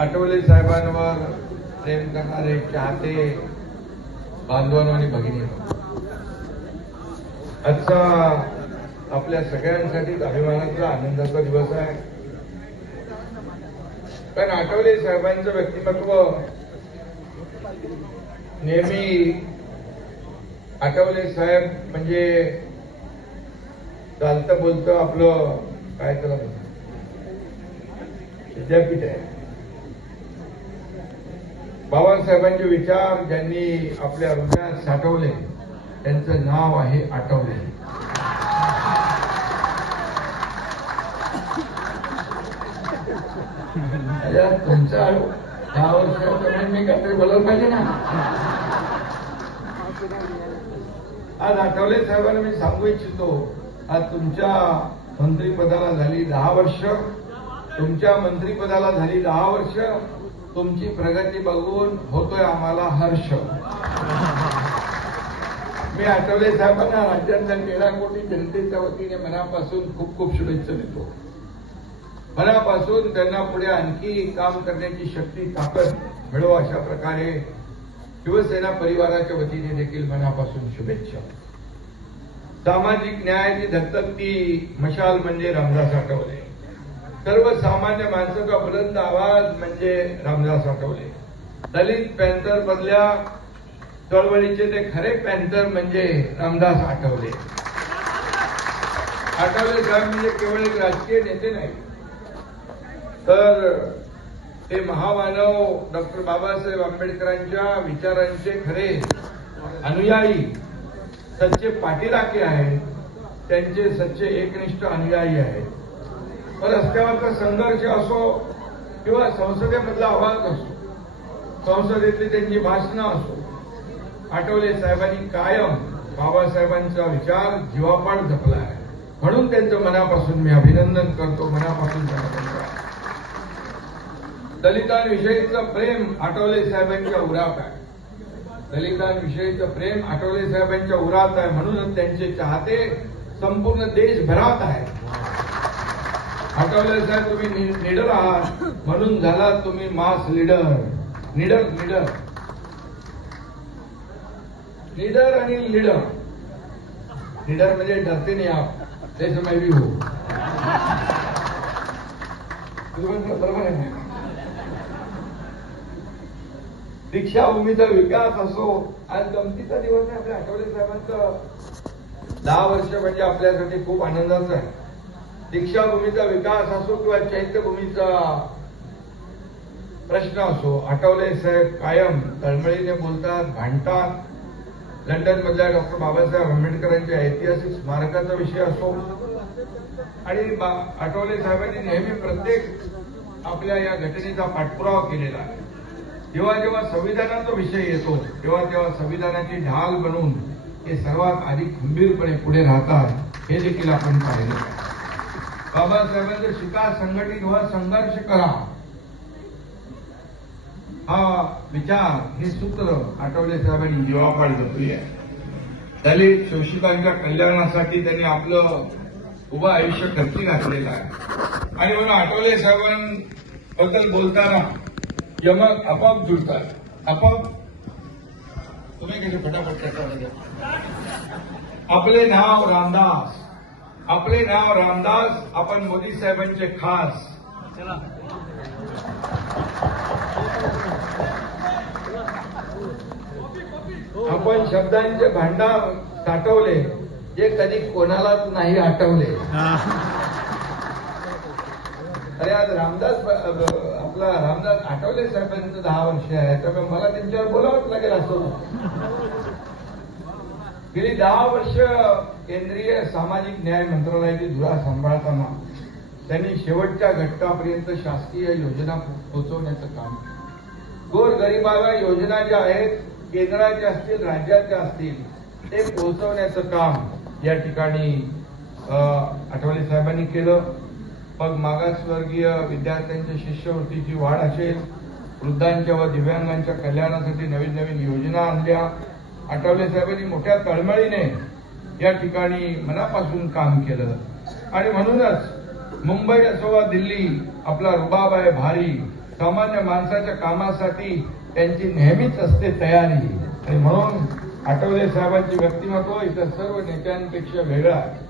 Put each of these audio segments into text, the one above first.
आठवले साहेबांवर प्रेम करणारे चाहते बांधवांनो आणि भगिनी, आजचा आपल्या सगळ्यांसाठी अभिमानाचा आनंदाचा दिवस आहे. कारण आठवले साहेबांचं व्यक्तिमत्व नेहमी आठवले साहेब म्हणजे चालतं बोलतं आपलं काय त्याला विद्यापीठ आहे. बाबासाहेबांचे विचार ज्यांनी आपल्या हृदयात साठवले त्यांचं नाव आहे आठवले. तुमचा 10 वर्षापर्यंत मी काहीतरी बोलायला पाहिजे ना. आज आठवले साहेबांना मी सांगू इच्छितो, आज तुमच्या मंत्रिपदाला झाली 10 वर्ष, तुमच्या मंत्रिपदाला झाली 10 वर्ष. तुमची प्रगती बघून होतोय आम्हाला हर्ष. मी आठवले साहेबांना राज्यातल्या 13 कोटी जनतेच्या वतीने मनापासून खूप खूप शुभेच्छा देतो. मनापासून त्यांना पुढे आणखी काम करण्याची शक्ती ताकद मिळो अशा प्रकारे शिवसेना परिवाराच्या वतीने देखील मनापासून शुभेच्छा. सामाजिक न्यायाची धगधगती मशाल म्हणजे रामदास आठवले. सर्वसामान्य माणसाचा बुलंद आवाज म्हणजे रामदास आठवले. दलित पॅन्थर मधल्या चळवळीचे ते खरे पॅन्थर म्हणजे रामदास आठवले. आठवले साहेब म्हणजे केवळ एक राजकीय नेते नाही, तर ते महामानव डॉक्टर बाबासाहेब आंबेडकरांच्या विचारांचे खरे अनुयायी, सच्चे पाठीराखे आहेत. त्यांचे सच्चे एकनिष्ठ अनुयायी आहेत. रस्त्यावरचा संघर्ष असो किंवा संसदेमधला आवाज असो, संसदेतली त्यांची भाषणं असो, आठवले साहेबांनी कायम बाबासाहेबांचा विचार जीवापाड जपला आहे. म्हणून त्यांचं मनापासून मी अभिनंदन करतो, मनापासून त्यांना. दलितांविषयीचं प्रेम आठवले साहेबांच्या उरात आहे. दलितांविषयीचं प्रेम आठवले साहेबांच्या उरात आहे. म्हणूनच त्यांचे चाहते संपूर्ण देशभरात आहेत. आठवले साहेब तुम्ही लीडर आहात, म्हणून झाला तुम्ही मास लीडर. लीडर लीडर लीडर आणि लीडर. लीडर म्हणजे डरते नहीं आप, जैसे मैं भी हूं. बरोबर आहे. दीक्षाभूमीचा विकास असो, आज गमतीचा दिवस आहे आपल्या आठवले साहेबांचं 10 वर्ष म्हणजे आपल्यासाठी खूप आनंदाचं आहे. दीक्षाभूमीचा विकास असो किंवा चैत्यभूमीचा प्रश्न असो, आठवले साहेब कायम तळमळीने बोलतात, भांडतात. लंडन मधल्या डॉक्टर बाबासाहेब आंबेडकरांच्या ऐतिहासिक स्मारकाचा विषय असो, आणि आठवले साहेबांनी नेहमी प्रत्येक आपल्या या घटनेचा पाठपुरावा केलेला आहे. जेव्हा जेव्हा संविधानाचा विषय येतो तेव्हा तेव्हा संविधानाची ढाल बनून ते सर्वात आधी खंबीरपणे पुढे राहतात. हे देखील आपण पाहिलं. बाबासाहेबांचं शिका, संघटित व्हा, संघर्ष करा, हा विचार, हे सूत्र आठवले साहेबांनी जीवापाड जपली आहे. दलित शोषितांच्या कल्याणासाठी त्यांनी आपलं उभं आयुष्य खर्ची घातलेलं आहे. आणि म्हणून आठवले साहेबांबद्दल बोलताना यमक आपोआप जुळतात. आपोआप तुम्ही कसे फटाफट करता. आपले नाव रामदास, आपले नाव रामदास, आपण मोदी साहेबांचे खास. आपण शब्दांचे भांडार साठवले जे कधी कोणालाच नाही आठवले. अरे आज आपला रामदास आठवले साहेबांचं 10 वर्ष आहे, त्यामुळे मला त्यांच्यावर बोलावंच लागेल. असं गेली 10 वर्ष केंद्रीय सामाजिक न्याय मंत्रालयाची धुरा सांभाळताना त्यांनी शेवटच्या घटकापर्यंत शासकीय योजना पोहोचवण्याचं काम. गोरगरिबाला योजना ज्या आहेत, केंद्राच्या असतील, राज्याच्या असतील, ते पोहोचवण्याचं काम या ठिकाणी आठवले साहेबांनी केलं. मग मागासवर्गीय विद्यार्थ्यांच्या शिष्यवृत्तीची वाढ असेल, वृद्धांच्या व दिव्यांगांच्या कल्याणासाठी नवीन नवीन योजना आणल्या. आठवले साहेबांनी मोठ्या तळमळीने या ठिकाणी मनापासून काम केलं. आणि म्हणूनच मुंबई असो वा दिल्ली आपला रुबाब आहे भारी, सामान्य माणसाच्या कामासाठी त्यांची नेहमीच असते तयारी. आणि म्हणून आठवले साहेबांचे व्यक्तिमत्व इतर सर्व नेत्यांपेक्षा वेगळं आहे.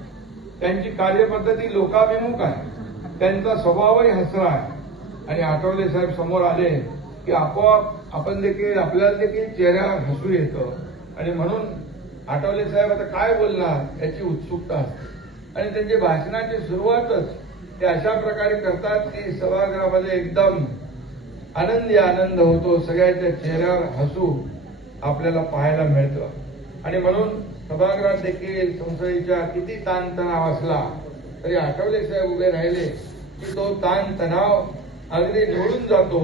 त्यांची कार्यपद्धती लोकाभिमुख आहे, त्यांचा स्वभावही हसरा आहे. आणि आठवले साहेब समोर आले की आपोआप आपल्याला देखील चेहऱ्यावर हसू येतं. आणि म्हणून आठवले साहेब आता काय बोलणार याची उत्सुकता असते. आणि त्यांची भाषणाची सुरुवातच ते अशा प्रकारे करतात की सभागृहामध्ये एकदम आनंद होतो, सगळ्यांच्या चेहऱ्यावर हसू आपल्याला पाहायला मिळतं. आणि म्हणून सभागृहात देखील संसदेच्या किती ताणतणाव असला तरी आठवले साहेब उभे राहिले की तो ताणतणाव अगदी निवळून जातो.